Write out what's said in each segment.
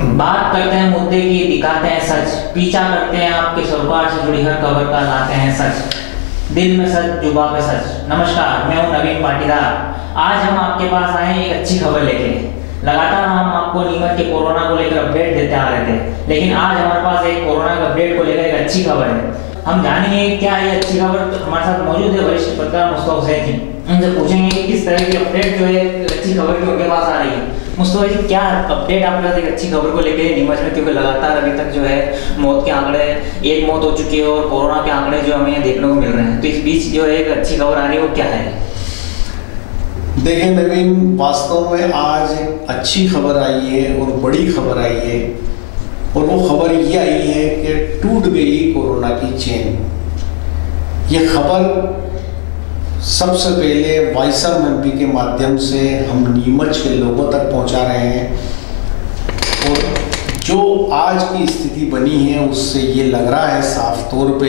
बात करते हैं मुद्दे की, दिखाते हैं सच, पीछा करते हैं आपके सरोकार से जुड़ी हर खबर का, लाते हैं सच, दिल में सच, जुबां पे सच। नमस्कार, मैं हूं नवीन पाटीदार। आज हम आपके पास आए हैं एक अच्छी खबर लेके। लगातार हम आपको नीमच के कोरोना को लेकर अपडेट देते आ रहे थे, लेकिन आज हमारे पास एक कोरोना के अपडेट को लेकर एक अच्छी खबर है। हम जानेंगे क्या है अच्छी खबर। तो हमारे साथ मौजूद है वरिष्ठ पत्रकार मुस्तफा हुसैन जी। उनसे पूछेंगे कि किस तरह की अपडेट जो है अच्छी खबर की उनके पास आ रही है। मुस्तफा जी, क्या अपडेट आपके पास एक अच्छी खबर को लेके नीमच में, क्योंकि लगातार अभी तक जो है मौत के आंकड़े, एक मौत हो चुकी है और कोरोना के आंकड़े जो हमें देखने को मिल रहे हैं, तो इस बीच जो है एक अच्छी खबर आ रही है, वो क्या है? देखिए नवीन, वास्तव में आज एक अच्छी खबर आई है और बड़ी खबर आई है, और वो खबर ये आई है कि टूट गई कोरोना की चेन। ये खबर सबसे पहले वॉइस ऑफ एमपी के माध्यम से हम नीमच के लोगों तक पहुंचा रहे हैं, और जो आज की स्थिति बनी है उससे ये लग रहा है साफ तौर पे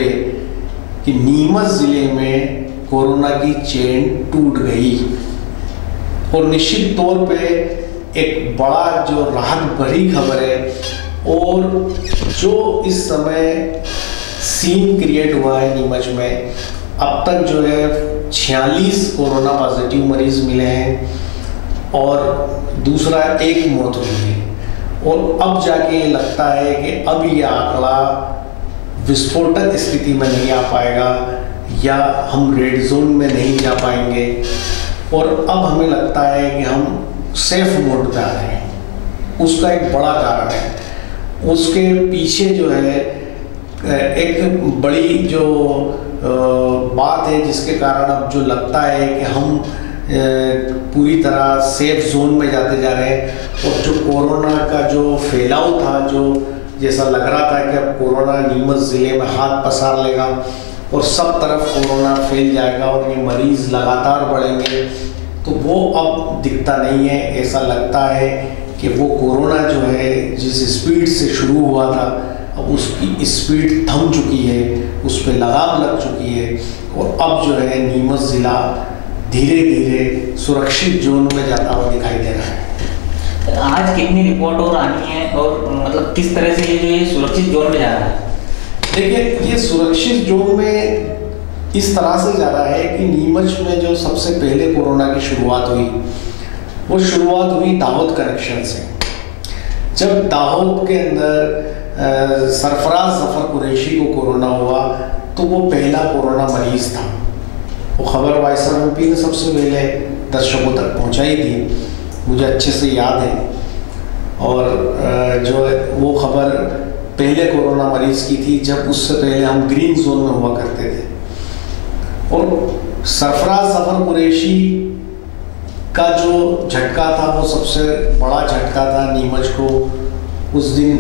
कि नीमच ज़िले में कोरोना की चेन टूट गई। और निश्चित तौर पे एक बड़ा जो राहत भरी खबर है, और जो इस समय सीन क्रिएट हुआ है नीमच में, अब तक जो है 46 कोरोना पॉजिटिव मरीज मिले हैं और दूसरा एक मौत हुई है। और अब जाके ये लगता है कि अब ये आंकड़ा विस्फोटक स्थिति में नहीं आ पाएगा, या हम रेड जोन में नहीं जा पाएंगे, और अब हमें लगता है कि हम सेफ मोड पे आ रहे हैं। उसका एक बड़ा कारण है, उसके पीछे जो है एक बड़ी जो बात है जिसके कारण अब जो लगता है कि हम पूरी तरह सेफ जोन में जाते जा रहे हैं। और जो कोरोना का जो फैलाव था, जो जैसा लग रहा था कि अब कोरोना नीमच ज़िले में हाथ पसार लेगा और सब तरफ कोरोना फैल जाएगा और ये मरीज़ लगातार बढ़ेंगे, तो वो अब दिखता नहीं है। ऐसा लगता है कि वो कोरोना जो है जिस स्पीड से शुरू हुआ था, अब उसकी स्पीड थम चुकी है, उस पर लगाम लग चुकी है, और अब जो है नीमच ज़िला धीरे धीरे सुरक्षित जोन में जाता हुआ दिखाई दे रहा है। आज कितनी रिपोर्ट और आनी है, और मतलब किस तरह से ये जो ये सुरक्षित जोन में जा रहा है? देखिए, ये सुरक्षित जोन में इस तरह से जा रहा है कि नीमच में जो सबसे पहले कोरोना की शुरुआत हुई, वो शुरुआत हुई दाहोद कनेक्शन से। जब दाहोद के अंदर सरफराज जफर कुरैशी को कोरोना हुआ, तो वो पहला कोरोना मरीज था। वो खबर वॉइस ऑफ एमपी ने सबसे पहले दर्शकों तक पहुंचाई थी, मुझे अच्छे से याद है। और जो वो खबर पहले कोरोना मरीज की थी, जब उससे पहले हम ग्रीन जोन में हुआ करते थे। और सरफराज जफर कुरैशी का जो झटका था, वो सबसे बड़ा झटका था नीमच को। उस दिन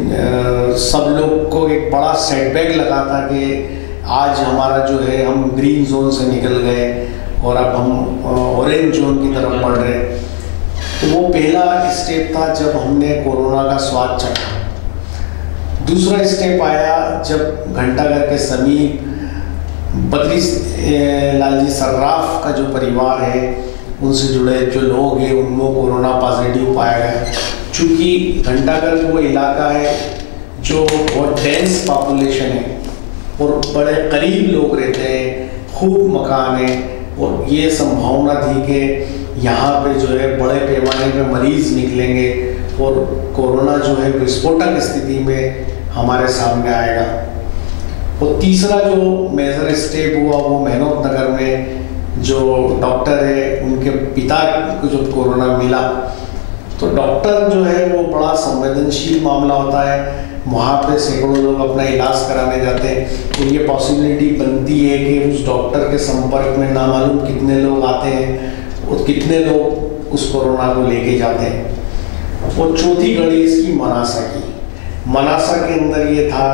सब लोग को एक बड़ा सेटबैक लगा था कि आज हमारा जो है हम ग्रीन जोन से निकल गए और अब हम ऑरेंज जोन की तरफ बढ़ रहे हैं। तो वो पहला स्टेप था जब हमने कोरोना का स्वाद चखा। दूसरा स्टेप आया जब घंटाघर के समीप बद्री लाल जी सर्राफ का जो परिवार है, उनसे जुड़े जो लोग हैं, उनको कोरोना पॉजिटिव पाया गया। चूँकि घंटाघर वो इलाका है जो बहुत डेंस पॉपुलेशन है और बड़े करीब लोग रहते हैं, खूब मकान है, और ये संभावना थी कि यहाँ पे जो है बड़े पैमाने पे मरीज़ निकलेंगे और कोरोना जो है विस्फोटक स्थिति में हमारे सामने आएगा। और तीसरा जो मेजर स्टेप हुआ, वो मेहनत नगर में जो डॉक्टर है, उनके पिता को जब कोरोना मिला, तो डॉक्टर जो है वो बड़ा संवेदनशील मामला होता है। वहाँ पे सैकड़ों लोग अपना इलाज कराने जाते हैं, तो ये पॉसिबिलिटी बनती है कि उस डॉक्टर के संपर्क में ना मालूम कितने लोग आते हैं और कितने लोग उस कोरोना को लेके जाते हैं। और चौथी घड़ी इसकी मनासा की। मनासा के अंदर ये था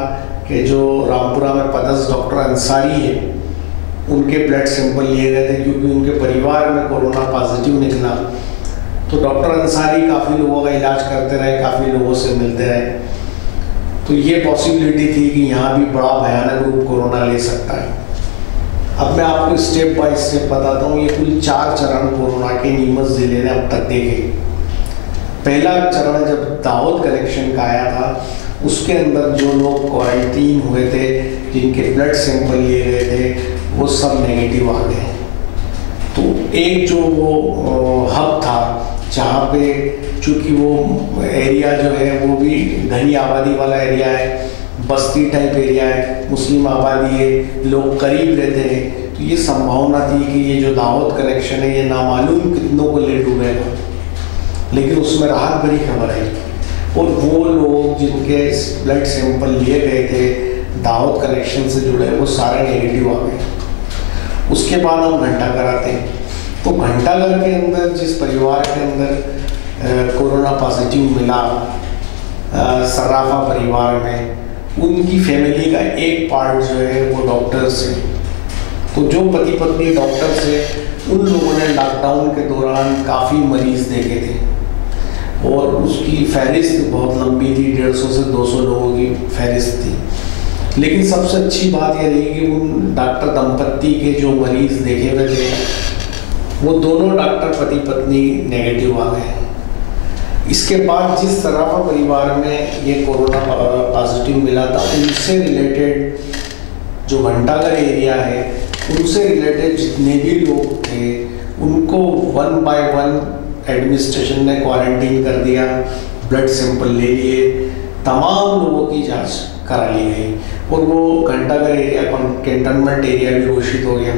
कि जो रामपुरा में पदस्थ डॉक्टर अंसारी है, उनके ब्लड सैंपल लिए गए थे, क्योंकि उनके परिवार में कोरोना पॉजिटिव निकला। तो डॉक्टर अंसारी काफ़ी लोगों का इलाज करते रहे, काफ़ी लोगों से मिलते रहे। तो ये पॉसिबिलिटी थी कि यहाँ भी बड़ा भयानक रूप कोरोना ले सकता है। अब मैं आपको स्टेप बाय स्टेप बताता हूँ। ये कुल 4 चरण कोरोना के नीमच ज़िले ने अब तक देखे। पहला चरण जब दाहोद कनेक्शन का आया था उसके अंदर जो लोग क्वारंटीन हुए थे, जिनके ब्लड सैंपल लिए गए थे, वो सब नेगेटिव आ गए। तो एक जो वो हब था जहाँ पे, चूँकि वो एरिया जो है वो भी घनी आबादी वाला एरिया है, बस्ती टाइप एरिया है, मुस्लिम आबादी है, लोग करीब रहते हैं, तो ये संभावना थी कि ये जो दाहोद कनेक्शन है ये नामालूम कितनों को ले डूबेगा। लेकिन उसमें राहत भरी खबर आई और वो लोग जिनके ब्लड सैंपल लिए गए थे दाहोद कनेक्शन से जुड़े, वो सारे नेगेटिव आ गए। उसके बाद हम घंटा कराते हैं, तो घंटाघर के अंदर जिस परिवार के अंदर कोरोना पॉजिटिव मिला, सर्राफा परिवार में, उनकी फैमिली का एक पार्ट जो है वो डॉक्टर से, तो जो पति पत्नी डॉक्टर से, उन लोगों ने लॉकडाउन के दौरान काफ़ी मरीज देखे थे और उसकी फहरिस्त बहुत लंबी थी, 150 से 200 लोगों की फहरिस्त थी। लेकिन सबसे अच्छी बात यह रही कि उन डॉक्टर दंपत्ति के जो मरीज देखे हुए थे वो दोनों डॉक्टर पति पत्नी नेगेटिव आ गए। इसके बाद जिस तरह परिवार में ये कोरोना पॉजिटिव मिला था, उनसे रिलेटेड जो घंटाघर एरिया है, उनसे रिलेटेड जितने भी लोग थे उनको 1 बाय 1 एडमिनिस्ट्रेशन ने क्वारंटीन कर दिया, ब्लड सैंपल ले लिए, तमाम लोगों की जांच करा ली गई और वो घंटाघर एरिया कैंटनमेंट एरिया भी घोषित हो गया।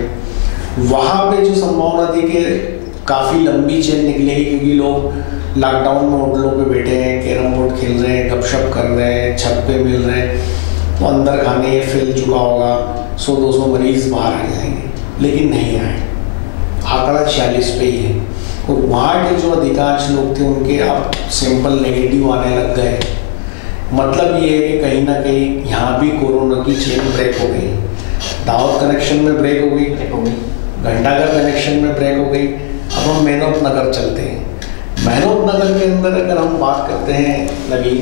वहाँ पे जो संभावना थी कि काफ़ी लंबी चेन निकलेगी, क्योंकि लोग लॉकडाउन में होटलों पे बैठे हैं, कैरम बोर्ड खेल रहे हैं, गपशप कर रहे हैं, छत पे मिल रहे हैं, तो अंदर खाने फैल चुका होगा, 100-200 मरीज बाहर आ जाएंगे, लेकिन नहीं आए। आंकड़ा 46 पे ही है और वहाँ के जो अधिकांश लोग थे उनके अब सैंपल नेगेटिव आने लग गए। मतलब ये है कि कहीं ना कहीं यहाँ भी कोरोना की चेन ब्रेक हो गई। दाहोद कनेक्शन में ब्रेक हो गई, घंटाघर कनेक्शन में ब्रेक हो गई। अब हम मेहनत नगर चलते हैं। मेहनत नगर के अंदर अगर हम बात करते हैं नवीन,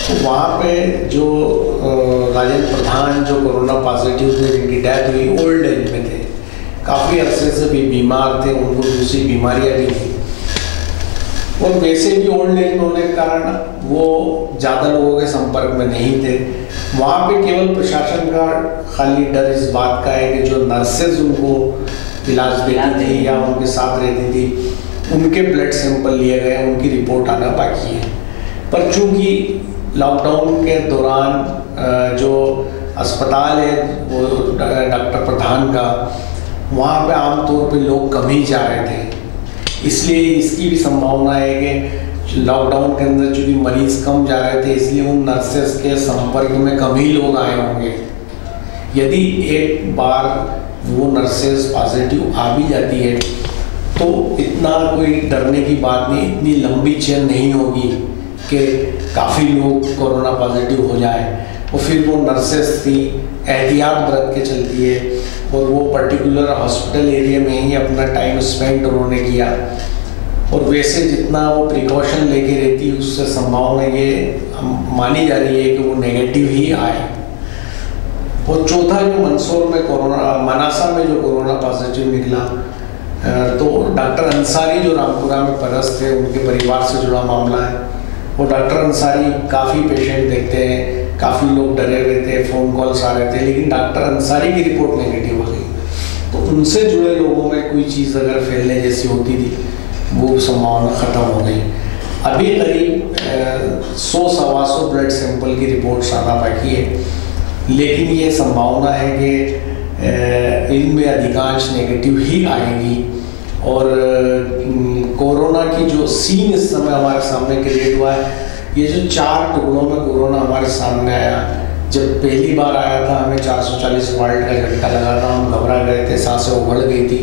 तो वहाँ पे जो राजेंद्र प्रधान जो कोरोना पॉजिटिव थे, जिनकी डेथ हुई, ओल्ड एज में थे, काफ़ी अरसे से भी बीमार थे, उनको दूसरी बीमारियाँ भी थी और वैसे भी ओल्ड एज में होने के कारण वो ज़्यादा लोगों के संपर्क में नहीं थे। वहाँ पे केवल प्रशासन का खाली डर इस बात का है कि जो नर्सेज उनको इलाज देती थी या उनके साथ रहती थी, उनके ब्लड सैंपल लिए गए, उनकी रिपोर्ट आना बाकी है। पर चूँकि लॉकडाउन के दौरान जो अस्पताल है वो डॉक्टर प्रधान का, वहाँ पे आमतौर पे लोग कम ही जा रहे थे, इसलिए इसकी भी संभावना है कि लॉकडाउन के अंदर चूँकि मरीज कम जा रहे थे, इसलिए उन नर्सेस के संपर्क में कम ही लोग आए होंगे। यदि एक बार वो नर्सेस पॉजिटिव आ भी जाती है तो इतना कोई डरने की बात नहीं, इतनी लंबी चेन नहीं होगी कि काफ़ी लोग कोरोना पॉजिटिव हो जाए। और फिर वो नर्सेस थी, एहतियात बरत के चलती है और वो पर्टिकुलर हॉस्पिटल एरिया में ही अपना टाइम स्पेंड उन्होंने किया और वैसे जितना वो प्रिकॉशन लेके रहती है, उससे संभावना ये मानी जा रही है कि वो नेगेटिव ही आए। और चौथा जो मंदसौर में कोरोना, मनासा में जो कोरोना पॉजिटिव निकला, तो डॉक्टर अंसारी जो रामपुरा में पदस्थ थे, उनके परिवार से जुड़ा मामला है। वो डॉक्टर अंसारी काफ़ी पेशेंट देखते हैं, काफ़ी लोग डरे हुए थे, फ़ोन कॉल्स आ रहे थे, लेकिन डॉक्टर अंसारी की रिपोर्ट नेगेटिव आ गई। तो उनसे जुड़े लोगों में कोई चीज़ अगर फैलने जैसी होती थी, वो संभावना ख़त्म हो गई। अभी करीब 100-125 ब्लड सैंपल की रिपोर्ट्स आना बाकी है, लेकिन ये संभावना है कि इनमें अधिकांश नेगेटिव ही आएगी। और कोरोना की जो सीन इस समय हमारे सामने क्रिएट हुआ है, ये जो 4 टुकड़ों में कोरोना हमारे सामने आया, जब पहली बार आया था हमें 440 वाल्ट का झटका लगा था, हम घबरा गए थे, सांसें उगड़ गई थी,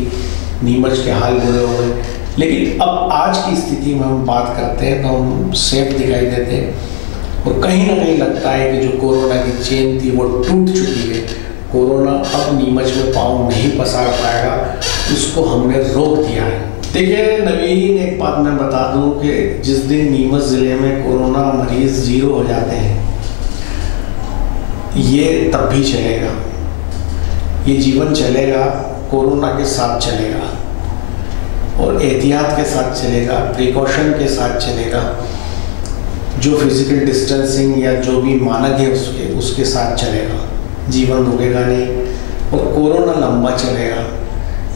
नीमच के हाल बुरे हो गए। लेकिन अब आज की स्थिति में हम बात करते हैं तो हम सेफ दिखाई देते हैं और कहीं ना कहीं लगता है कि जो कोरोना की चेन थी वो टूट चुकी है। कोरोना अब नीमच में पाँव नहीं पसार पाएगा, उसको हमने रोक दिया है। देखिए नवीन, एक बात मैं बता दूं कि जिस दिन नीमच ज़िले में कोरोना मरीज 0 हो जाते हैं, ये तब भी चलेगा, ये जीवन चलेगा, कोरोना के साथ चलेगा और एहतियात के साथ चलेगा, प्रिकॉशन के साथ चलेगा। जो फिजिकल डिस्टेंसिंग या जो भी मानक है उसके साथ चलेगा, जीवन रुकेगा नहीं। और कोरोना लंबा चलेगा,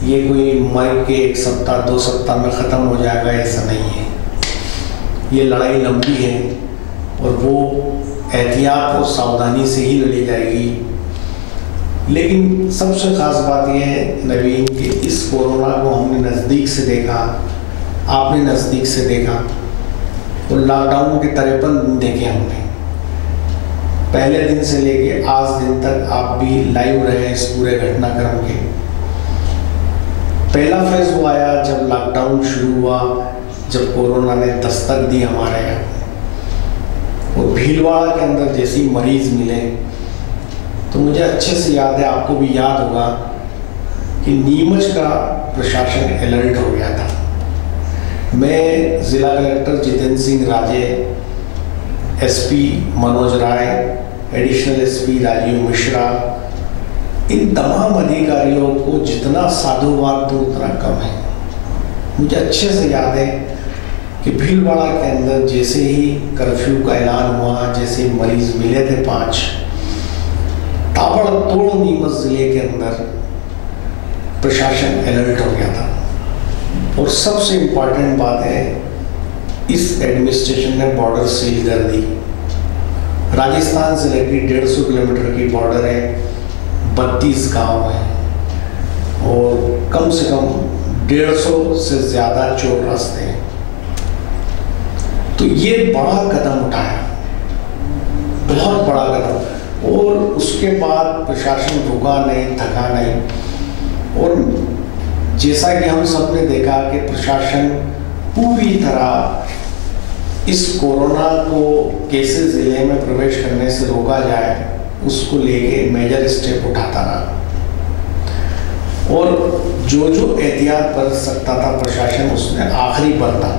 ये कोई मर के 1 सप्ताह 2 सप्ताह में ख़त्म हो जाएगा, ऐसा नहीं है। ये लड़ाई लंबी है और वो एहतियात और सावधानी से ही लड़ी जाएगी। लेकिन सबसे ख़ास बात यह है नवीन कि इस कोरोना को हमने नज़दीक से देखा, आपने नज़दीक से देखा, और लॉकडाउन के 53 दिन देखे हमने। पहले दिन से लेके आज दिन तक आप भी लाइव रहे इस पूरे घटनाक्रम के। पहला फेज वो आया जब लॉकडाउन शुरू हुआ, जब कोरोना ने दस्तक दी हमारे यहाँ, और भीलवाड़ा के अंदर जैसे मरीज मिले तो मुझे अच्छे से याद है, आपको भी याद होगा कि नीमच का प्रशासन अलर्ट हो गया था। मैं जिला कलेक्टर जितेंद्र सिंह राजे, एसपी मनोज राय, एडिशनल एसपी राजीव मिश्रा, इन तमाम अधिकारियों को जितना साधुवाद दूं उतना कम है। मुझे अच्छे से याद है कि भीलवाड़ा के अंदर जैसे ही कर्फ्यू का ऐलान हुआ, जैसे मरीज मिले थे 5, ताबड़तोड़ नीमच जिले के अंदर प्रशासन अलर्ट हो गया था। और सबसे इम्पोर्टेंट बात है, इस एडमिनिस्ट्रेशन ने बॉर्डर सील कर दी। राजस्थान से लेकर 150 किलोमीटर की बॉर्डर है, 32 गांव हैं और कम से कम 150 से ज़्यादा चोर रास्ते हैं। तो ये बड़ा कदम उठाया, बहुत बड़ा कदम। और उसके बाद प्रशासन रुका नहीं, थका नहीं। और जैसा कि हम सब ने देखा कि प्रशासन पूरी तरह इस कोरोना को कैसे ज़िले में प्रवेश करने से रोका जाए, उसको लेके मेजर स्टेप उठाता रहा। और जो जो एहतियात बरत सकता था प्रशासन, उसने आखिरी बरता।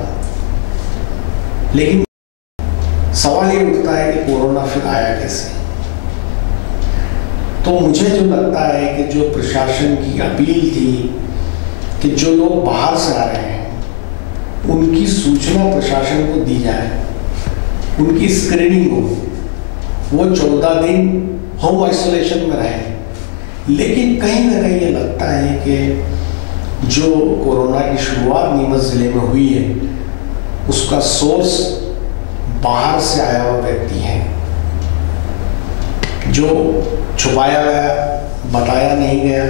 लेकिन सवाल ये उठता है कि कोरोना फिर आया कैसे। तो मुझे जो लगता है कि जो प्रशासन की अपील थी कि जो लोग बाहर से आ रहे हैं उनकी सूचना प्रशासन को दी जाए, उनकी स्क्रीनिंग हो, वो 14 दिन होम आइसोलेशन में रहे। लेकिन कहीं ना कहीं ये लगता है कि जो कोरोना की शुरुआत नीमच जिले में हुई है उसका सोर्स बाहर से आया हुआ व्यक्ति है, जो छुपाया गया, बताया नहीं गया।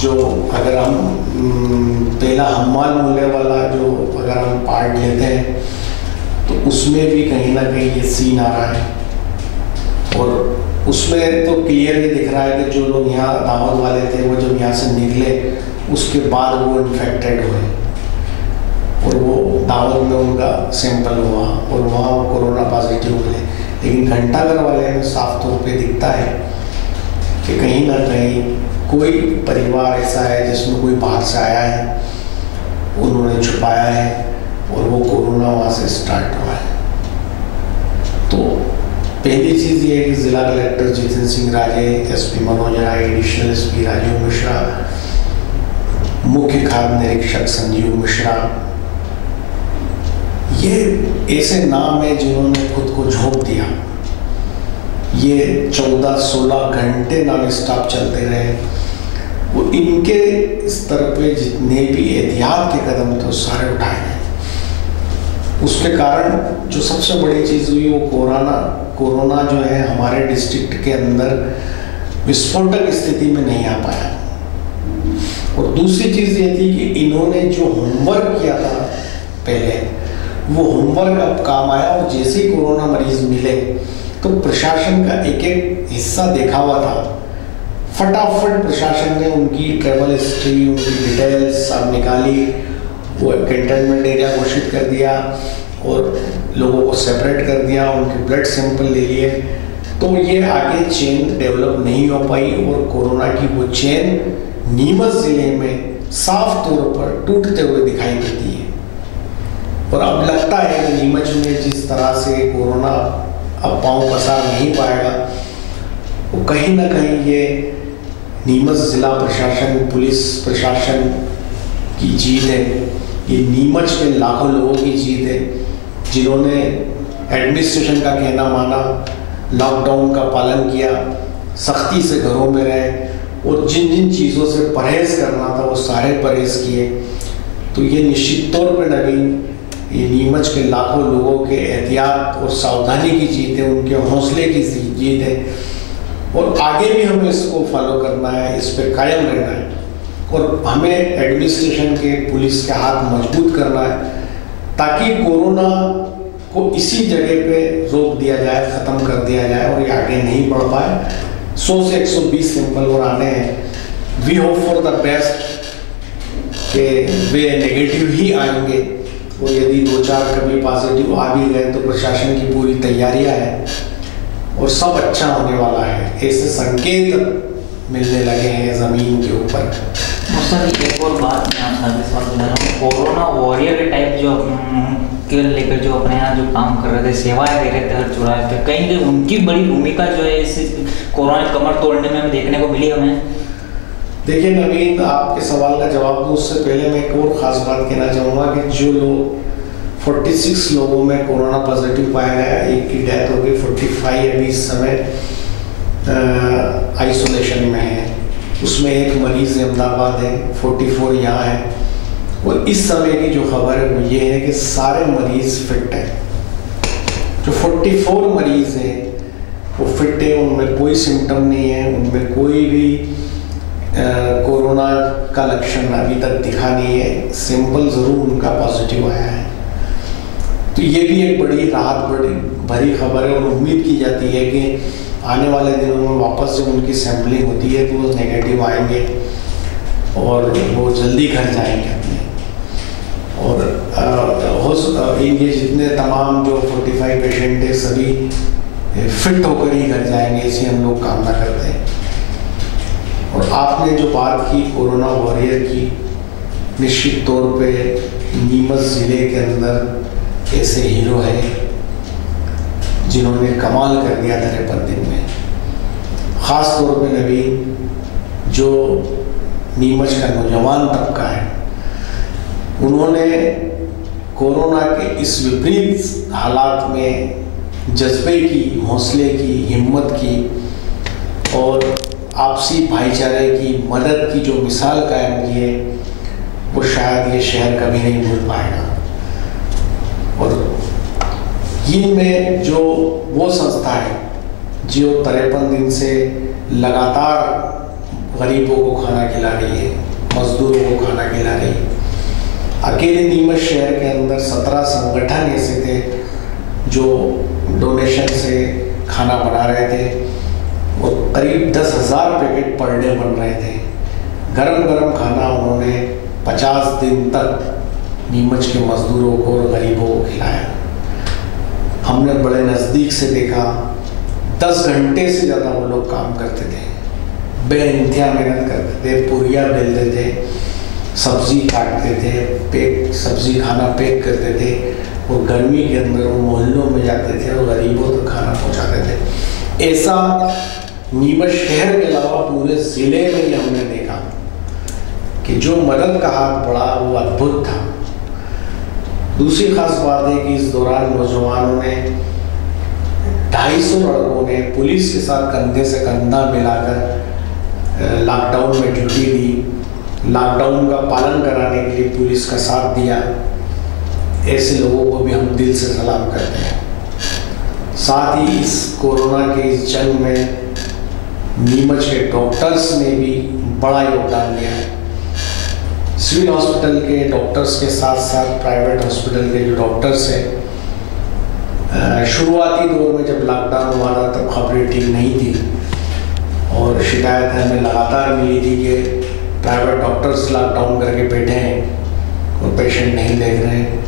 जो अगर हम पहला हम्माल मूल्य वाला जो अगर हम पार्ट लेते हैं तो उसमें भी कहीं ना कहीं ये सीन आ रहा है। और उसमें तो क्लियर ही दिख रहा है कि जो लोग यहाँ दावत वाले थे वो जब यहाँ से निकले उसके बाद वो इन्फेक्टेड हुए और वो दावत में उनका सैंपल हुआ और वहाँ कोरोना पॉजिटिव मिले। लेकिन घंटाघर वाले में साफ तौर पे दिखता है कि कहीं ना कहीं कोई परिवार ऐसा है जिसमें कोई बाहर से आया है, उन्होंने छुपाया है और वो कोरोना वहाँ से स्टार्ट हुआ है। तो पहली चीज़ ये है कि जिला कलेक्टर जितेंद्र सिंह राजे, एसपी मनोज राय, एडिशनल एसपी राजीव मिश्रा, मुख्य खाद्य निरीक्षक संजीव मिश्रा, ये ऐसे नाम है जिन्होंने खुद को झोंक दिया। ये 14-16 घंटे नॉन स्टॉप चलते रहे। वो इनके स्तर पे जितने भी एहतियात के कदम थे सारे उठाए गए। उसके कारण जो सबसे बड़ी चीज़ हुई वो कोरोना जो है हमारे डिस्ट्रिक्ट के अंदर विस्फोटक स्थिति में नहीं आ पाया। और दूसरी चीज़ ये थी कि इन्होंने जो होमवर्क किया था पहले, वो होमवर्क अब काम आया। और जैसे ही कोरोना मरीज मिले तो प्रशासन का एक एक हिस्सा देखा हुआ था, फटाफट प्रशासन ने उनकी ट्रैवल हिस्ट्री, उनकी डिटेल्स सब निकाली, वो कंटेनमेंट एरिया घोषित कर दिया और लोगों को सेपरेट कर दिया, उनके ब्लड सैंपल ले लिए। तो ये आगे चेन डेवलप नहीं हो पाई और कोरोना की वो चेन नीमच जिले में साफ तौर पर टूटते हुए दिखाई देती है। और अब लगता है कि नीमच में जिस तरह से कोरोना अब पाँव पसार नहीं पाएगा, वो कहीं ना कहीं ये नीमच जिला प्रशासन, पुलिस प्रशासन की जीत है। ये नीमच में लाखों लोगों की जीत है जिन्होंने एडमिनिस्ट्रेशन का कहना माना, लॉकडाउन का पालन किया, सख्ती से घरों में रहे और जिन जिन चीज़ों से परहेज़ करना था वो सारे परहेज़ किए, तो ये निश्चित तौर पर नवीन, ये नीमच के लाखों लोगों के एहतियात और सावधानी की जीत है, उनके हौसले की जीत है और आगे भी हमें इसको फॉलो करना है, इस पर कायम रहना है और हमें एडमिनिस्ट्रेशन के, पुलिस के हाथ मजबूत करना है ताकि कोरोना को इसी जगह पे रोक दिया जाए, ख़त्म कर दिया जाए और ये आगे नहीं बढ़ पाए। 100 से 120 सिंपल और आने हैं। We hope for the best कि वे नेगेटिव ही आएंगे और यदि 2-4 कभी पॉजिटिव आ भी गए तो प्रशासन की पूरी तैयारियां हैं और सब अच्छा होने वाला है, ऐसे संकेत मिलने लगे हैं ज़मीन के ऊपर। सर एक और बात मैं आपसे सवाल पूछना चाहूँ, कोरोना वॉरियर के टाइप जो के लेकर जो अपने यहाँ जो काम कर रहे थे, सेवाएं दे रहे थे हर चौराहे पे, कहीं कहीं उनकी बड़ी भूमिका जो है इस कोरोना कमर तोड़ने में हमें देखने को मिली हमें। देखिए नवीन, आपके सवाल का जवाब दूँ उससे पहले मैं एक और ख़ास बात कहना चाहूँगा कि जो लोग 46 लोगों में कोरोना पॉजिटिव पाया गया, एक की डेथ हो गई, 45 अभी इस समय आइसोलेशन में है, उसमें एक मरीज़ अहमदाबाद है, 44 यहाँ है और इस समय की जो खबर है वो ये है कि सारे मरीज़ फिट हैं। जो 44 मरीज़ हैं वो फिट है, उनमें कोई सिम्टम नहीं है, उनमें कोई भी कोरोना का लक्षण अभी तक दिखा नहीं है, सिंपल ज़रूर उनका पॉजिटिव आया है। तो ये भी एक बड़ी राहत भरी खबर है और उम्मीद की जाती है कि आने वाले दिनों में वापस जब उनकी सैम्पलिंग होती है तो वो नेगेटिव आएंगे और वो जल्दी घर जाएंगे अपने। और ये जितने तमाम जो 45 पेशेंट है सभी फिट होकर ही घर जाएंगे, इसी हम लोग कामना करते हैं। और आपने जो बात की कोरोना वॉरियर की, निश्चित तौर पे नीमच ज़िले के अंदर ऐसे हीरो हैं जिन्होंने कमाल कर दिया 53 दिन में। ख़ास तौर पे नवीन, जो नीमच का नौजवान तबका है, उन्होंने कोरोना के इस विपरीत हालात में जज्बे की, हौसले की, हिम्मत की और आपसी भाईचारे की, मदद की जो मिसाल कायम की है वो शायद ये शहर कभी नहीं भूल पाएगा। और ये में जो वो संस्था है जो 53 दिन से लगातार गरीबों को खाना खिला रही है, मजदूरों को खाना खिला रही है। अकेले नीमच शहर के अंदर 17 संगठन ऐसे थे जो डोनेशन से खाना बना रहे थे और करीब 10,000 पैकेट पर डे बन रहे थे। गरम गरम खाना उन्होंने 50 दिन तक नीमच के मजदूरों को और गरीबों को खिलाया। हमने बड़े नज़दीक से देखा, 10 घंटे से ज़्यादा वो लोग काम करते थे, बेइंतहा मेहनत करते थे, पुरिया बेलते थे, सब्जी काटते थे, सब्जी खाना पैक करते थे और गर्मी के अंदर वो मोहल्लों में जाते थे और गरीबों तक खाना पहुंचाते थे। ऐसा नीमच शहर के अलावा पूरे ज़िले में ही हमने देखा कि जो मदद का हाथ बढ़ा वो अद्भुत था। दूसरी खास बात है कि इस दौरान नौजवानों ने 250 लड़कों ने पुलिस के साथ कंधे से कंधा मिलाकर लॉकडाउन में ड्यूटी दी, लॉकडाउन का पालन कराने के लिए पुलिस का साथ दिया। ऐसे लोगों को भी हम दिल से सलाम करते हैं। साथ ही इस कोरोना के इस जंग में नीमच के डॉक्टर्स ने भी बड़ा योगदान दिया है। सिविल हॉस्पिटल के डॉक्टर्स के साथ साथ प्राइवेट हॉस्पिटल के जो डॉक्टर्स हैं, शुरुआती दौर में जब लॉकडाउन हुआ था तब खबरें ठीक नहीं थी और शिकायत हमें लगातार मिली थी कि प्राइवेट डॉक्टर्स लॉकडाउन करके बैठे हैं और पेशेंट नहीं देख रहे हैं।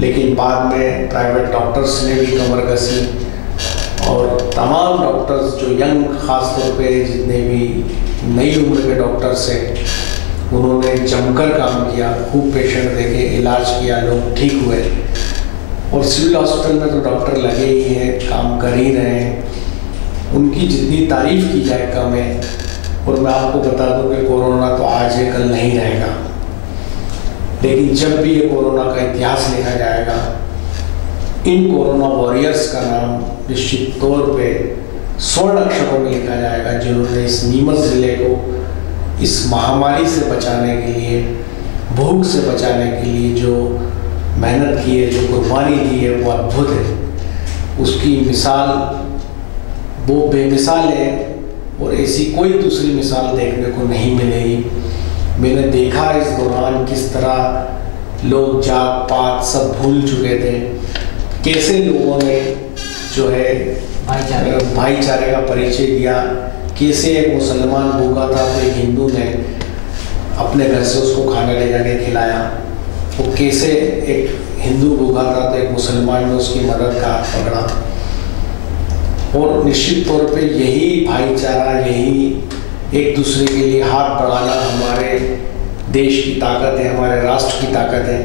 लेकिन बाद में प्राइवेट डॉक्टर्स ने भी कमर कसी और तमाम डॉक्टर्स जो यंग, ख़ास तौर पे जितने भी नई उम्र के डॉक्टर्स हैं, उन्होंने जमकर काम किया, खूब पेशेंट देखे, इलाज किया, लोग ठीक हुए। और सिविल हॉस्पिटल में तो डॉक्टर लगे ही हैं, काम कर ही रहे हैं, उनकी जितनी तारीफ़ की जाए कम है। और मैं आपको बता दूं कि कोरोना तो आज है, कल नहीं रहेगा, लेकिन जब भी ये कोरोना का इतिहास लिखा जाएगा इन कोरोना वॉरियर्स का नाम निश्चित तौर पे स्वर्ण अक्षरों में लिखा जाएगा, जिन्होंने इस नीमच ज़िले को इस महामारी से बचाने के लिए, भूख से बचाने के लिए जो मेहनत की है, जो कुर्बानी दी है, वो अद्भुत है। उसकी मिसाल वो बेमिसाल है और ऐसी कोई दूसरी मिसाल देखने को नहीं मिलेगी। मैंने देखा इस दौरान किस तरह लोग जात पात सब भूल चुके थे, कैसे लोगों ने जो है भाईचारे का परिचय दिया, कैसे एक मुसलमान भूखा था तो एक हिंदू ने अपने घर से उसको खाना ले जाके खिलाया, वो कैसे एक हिंदू भूखा था तो एक मुसलमान ने उसकी मदद का हाथ पकड़ा। और निश्चित तौर पे यही भाईचारा, यही एक दूसरे के लिए हाथ बढ़ाना हमारे देश की ताकत है, हमारे राष्ट्र की ताकत है।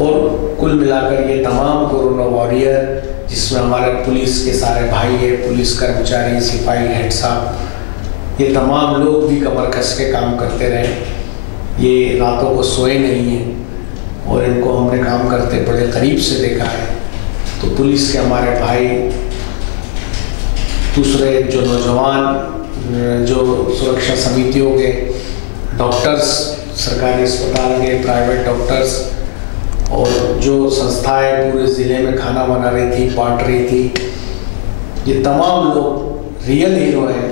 और कुल मिलाकर ये तमाम कोरोना वॉरियर, जिसमें हमारे पुलिस के सारे भाई है, पुलिस कर्मचारी, सिपाही, हेड साहब, ये तमाम लोग भी कमर कस के काम करते रहे, ये रातों को सोए नहीं हैं और इनको हमने काम करते बड़े करीब से देखा है। तो पुलिस के हमारे भाई, दूसरे जो नौजवान, जो सुरक्षा समितियों के डॉक्टर्स, सरकारी अस्पताल के प्राइवेट डॉक्टर्स, और जो संस्थाएं पूरे ज़िले में खाना बना रही थी, बांट रही थी, ये तमाम लोग रियल हीरो हैं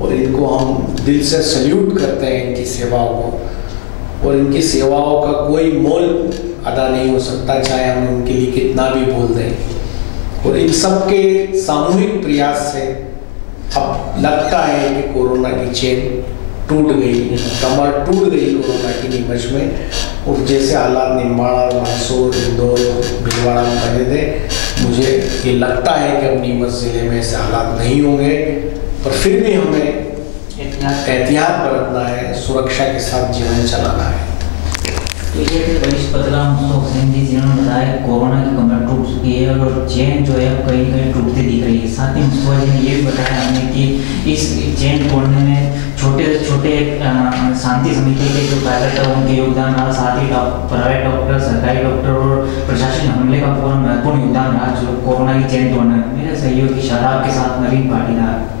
और इनको हम दिल से सल्यूट करते हैं, इनकी सेवाओं को। और इनकी सेवाओं का कोई मोल अदा नहीं हो सकता, चाहे हम उनके लिए कितना भी बोल दें। और इन सब के सामूहिक प्रयास से अब लगता है कि कोरोना की चेन टूट गई, कमर टूट गई कोरोना की नीमच में। और जैसे हालात निम्बाड़ा, मंदसौर, इंदौर, भीलवाड़ा में बने थे, मुझे ये लगता है कि अब नीमच ज़िले में ऐसे हालात नहीं होंगे। पर फिर भी हमें एहतियात बरतना है, सुरक्षा के साथ जीवन चलाना है। तो ये थे वरिष्ठ पत्रकार मुस्तफा हुसैन जी, जिन्होंने बताया कोरोना की कमर टूट चुकी है और चेन जो है कहीं कहीं टूटती दिख रही है। साथ ही मुस्तफा जी ने ये भी बताया हमें कि इस चेन तोड़ने में छोटे से छोटे शांति समिति के जो कार्यकर्ता हैं उनके योगदान रहा, साथ ही प्राइवेट डॉक्टर, सरकारी डॉक्टर और प्रशासन हमले का पूरा महत्वपूर्ण योगदान रहा जो कोरोना की चेन तोड़ने में। मेरे सहयोगी शादाब के साथ नवीन पाटीदार।